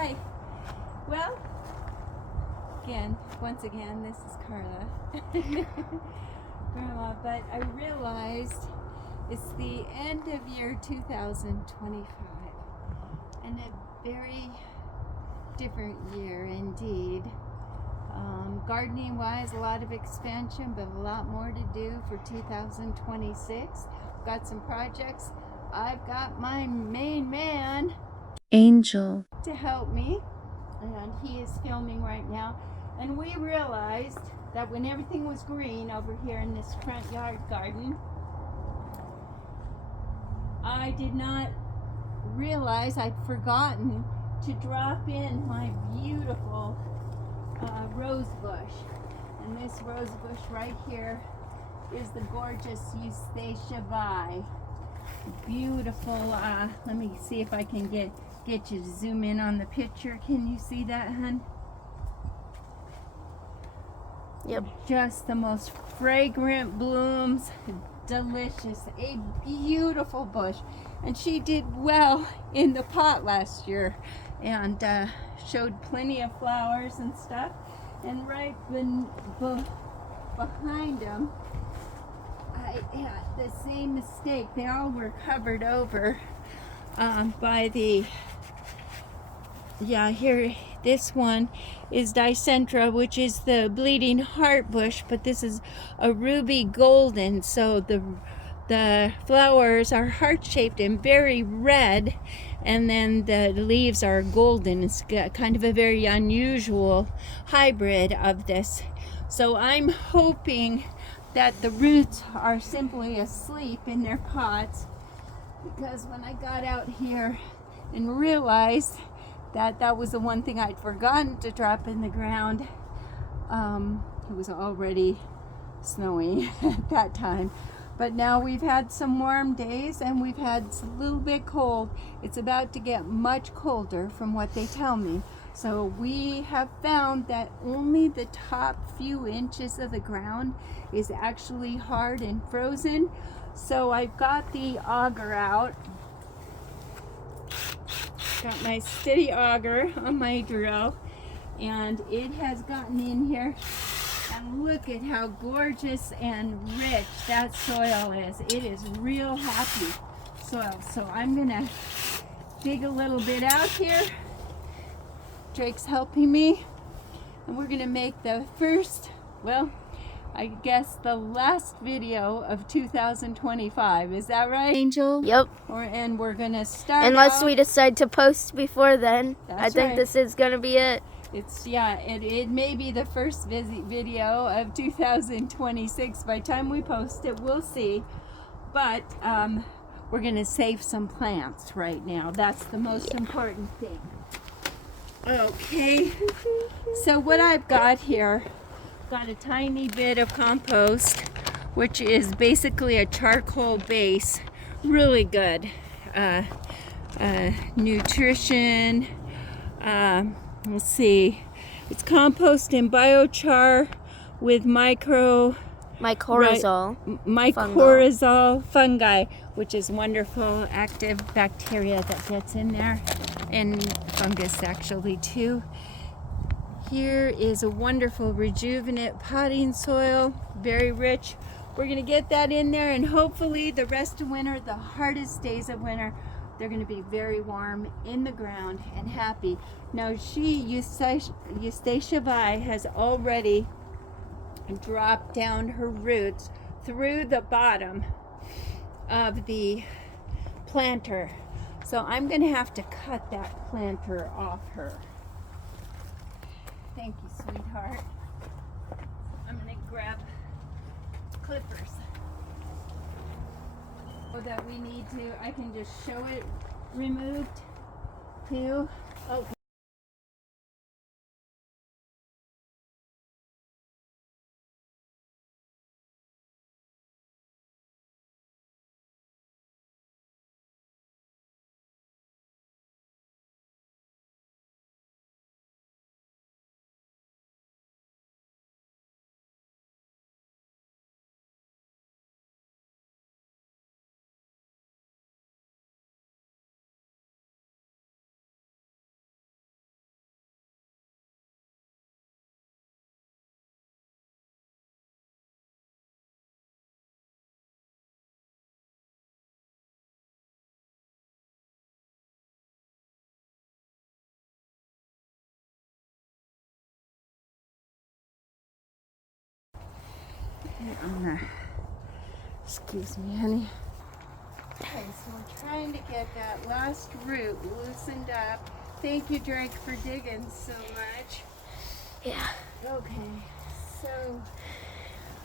Hi. Well, once again, this is Carla. Grandma, but I realized it's the end of year 2025 and a very different year indeed. Gardening wise, a lot of expansion, but a lot more to do for 2026. Got some projects. I've got my main man, Angel, to help me, and he is filming right now. And we realized that when everything was green over here in this front yard garden, I did not realize I'd forgotten to drop in my beautiful rose bush. And this rose bush right here is the gorgeous Eustacia Vi. Beautiful. Let me see if I can get you to zoom in on the picture. Can you see that, hun? Yep. Just the most fragrant blooms. Delicious. A beautiful bush. And she did well in the pot last year and showed plenty of flowers and stuff. And right behind them, I had the same mistake. They all were covered over by the, here, this one is Dicentra, which is the bleeding heart bush, but this is a ruby golden, so the flowers are heart-shaped and very red, and then the leaves are golden. It's kind of a very unusual hybrid of this. So I'm hoping that the roots are simply asleep in their pots, because when I got out here and realized that that was the one thing I'd forgotten to drop in the ground, it was already snowing at that time. But now we've had some warm days and we've had a little bit cold. It's about to get much colder from what they tell me. So we have found that only the top few inches of the ground is actually hard and frozen. So I've got the auger out. Got my steady auger on my drill, and it has gotten in here. And look at how gorgeous and rich that soil is. It is real happy soil. So I'm gonna dig a little bit out here. Drake's helping me, and we're gonna make the first, well, I guess the last video of 2025. Is that right, Angel? Yep. And we're gonna start Unless out, we decide to post before then. I think right. this is gonna be it. It may be the first video of 2026. By the time we post it, we'll see. But we're gonna save some plants right now. That's the most important thing. Okay, so what I've got here, got a tiny bit of compost, which is basically a charcoal base. Really good nutrition. Let's see, it's compost and biochar with mycorrhizal fungi, which is wonderful active bacteria that gets in there, and fungus actually too. Here is a wonderful rejuvenate potting soil, very rich. We're gonna get that in there, and hopefully the rest of winter, the hardest days of winter, they're gonna be very warm in the ground and happy. Now Eustacia Vi has already dropped down her roots through the bottom of the planter. So I'm gonna have to cut that planter off her. Thank you, sweetheart. I'm gonna grab clippers. So that we need to, I can just show it removed too. Oh. on the, excuse me, honey. Okay, so we're trying to get that last root loosened up. Thank you, Drake, for digging so much. Yeah. Okay, so,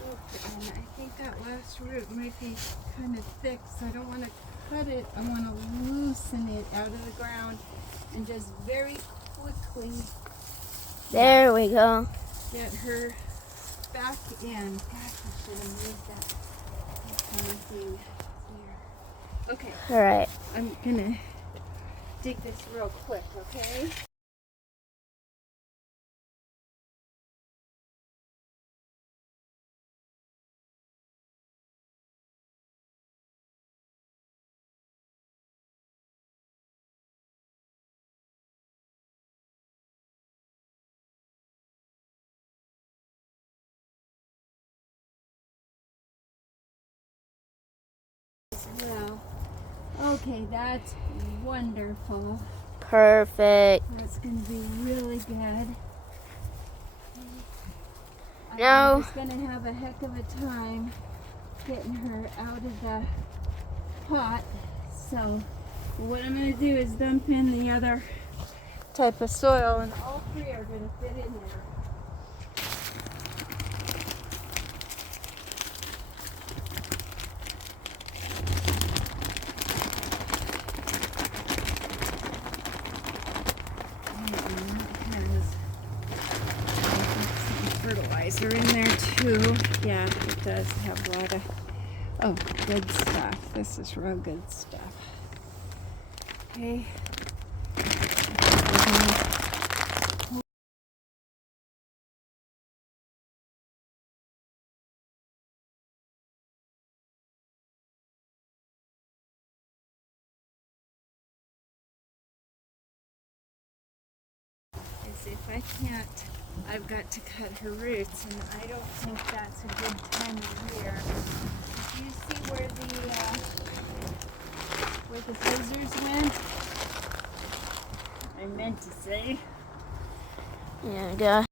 and I think that last root might be kind of thick, so I don't want to cut it. I want to loosen it out of the ground and just very quickly There we go. get her back in. Gosh, I should have moved that kind of thing here. Okay, All right. I'm gonna dig this real quick, okay? Well, okay, that's wonderful. Perfect. That's gonna be really good. Now- I'm just gonna have a heck of a time getting her out of the pot. So what I'm gonna do is dump in the other type of soil, and all three are gonna fit in there. Fertilizer in there too. Yeah, it does have a lot of good stuff. This is real good stuff. Okay. If I can't, I've got to cut her roots, and I don't think that's a good time of year. Do you see where the scissors went? I meant to say. Yeah, yeah.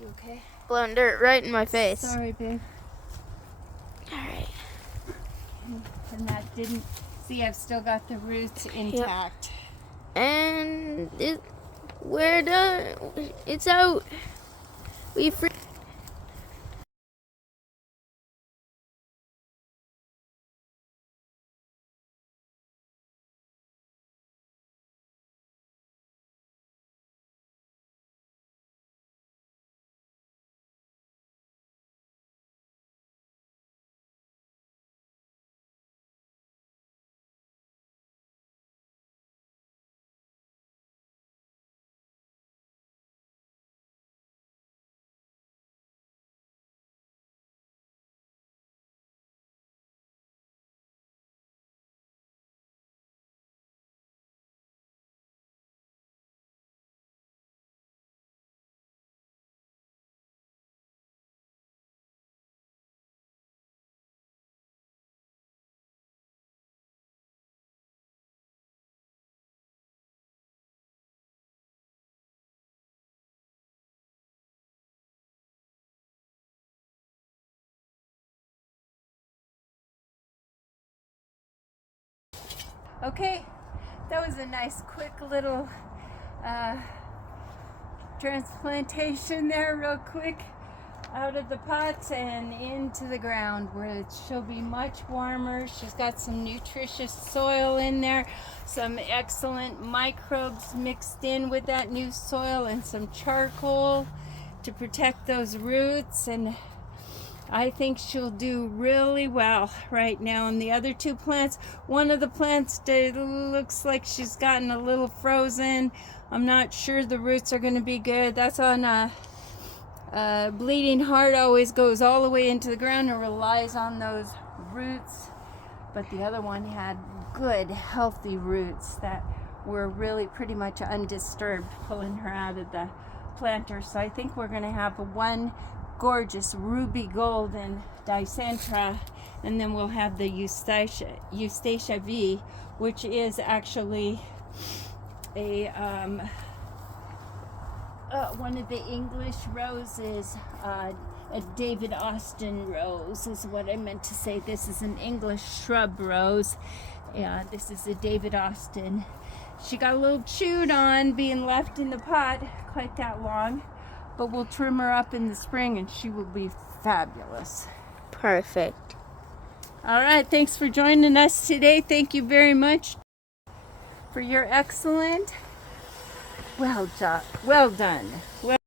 You okay? Blowing dirt right in my face. Sorry, babe. All right. And that didn't. See, I've still got the roots intact. And we're done. It's out. We free. Okay, that was a nice, quick little transplantation there, real quick, out of the pots and into the ground where she'll be much warmer. She's got some nutritious soil in there, some excellent microbes mixed in with that new soil, and some charcoal to protect those roots. And I think she'll do really well right now. And the other two plants, one of the plants looks like she's gotten a little frozen. I'm not sure the roots are going to be good. That's on a bleeding heart, always goes all the way into the ground and relies on those roots. But the other one had good, healthy roots that were really pretty much undisturbed, pulling her out of the planter. So I think we're going to have one gorgeous ruby golden dicentra, and then we'll have the Eustacia V, which is actually a one of the English roses, a David Austin rose is what I meant to say. This is an English shrub rose. This is a David Austin. She got a little chewed on being left in the pot quite that long, but we'll trim her up in the spring and she will be fabulous. Perfect. All right, thanks for joining us today. Thank you very much for your excellent. Well done.